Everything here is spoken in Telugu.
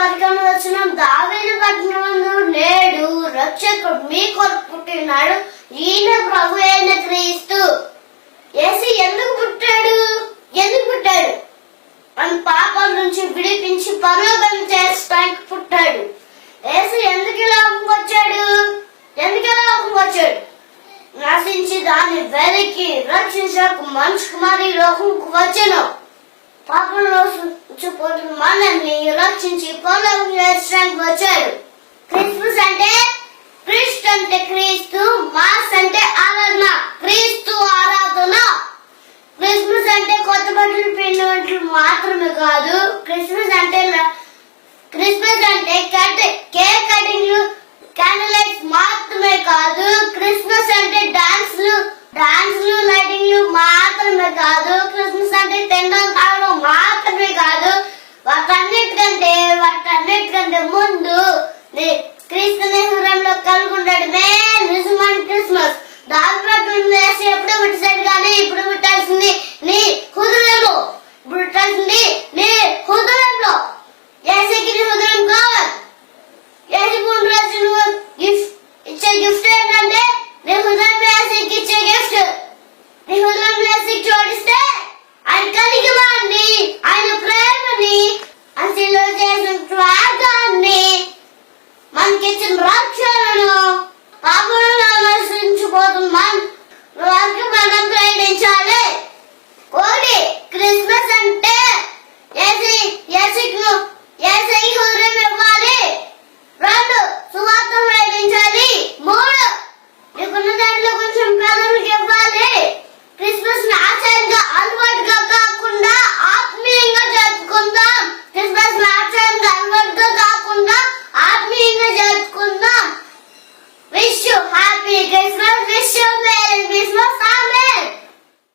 11 దావీదు పట్టణమందు నేడు రక్షకుడు మీ కొరకు పుట్టినాడు, ఈయన ప్రభు అయిన క్రీస్తు. యేసు ఎందుకు పుట్టాడు? మన పాపాల నుంచి విడిపించి పరలోకం చేస్తానికి పుట్టాడు. యేసు ఎందుకు ఈ లోకంకి వచ్చాడు? నశించి దాన్ని వెలికి రక్షించకు మనిషి కుమారి లోకంకు వచ్చెను. పాపంలో చుపోతున్న మనల్ని రక్షించి పరలోకం చేర్చడానికి వచ్చాడు. క్రిస్మస్ అంటే క్రీస్తు, మాస్ అంటే ఆరాధన, క్రీస్తు ఆరాధన. క్రిస్మస్ అంటే కొత్త బట్టలు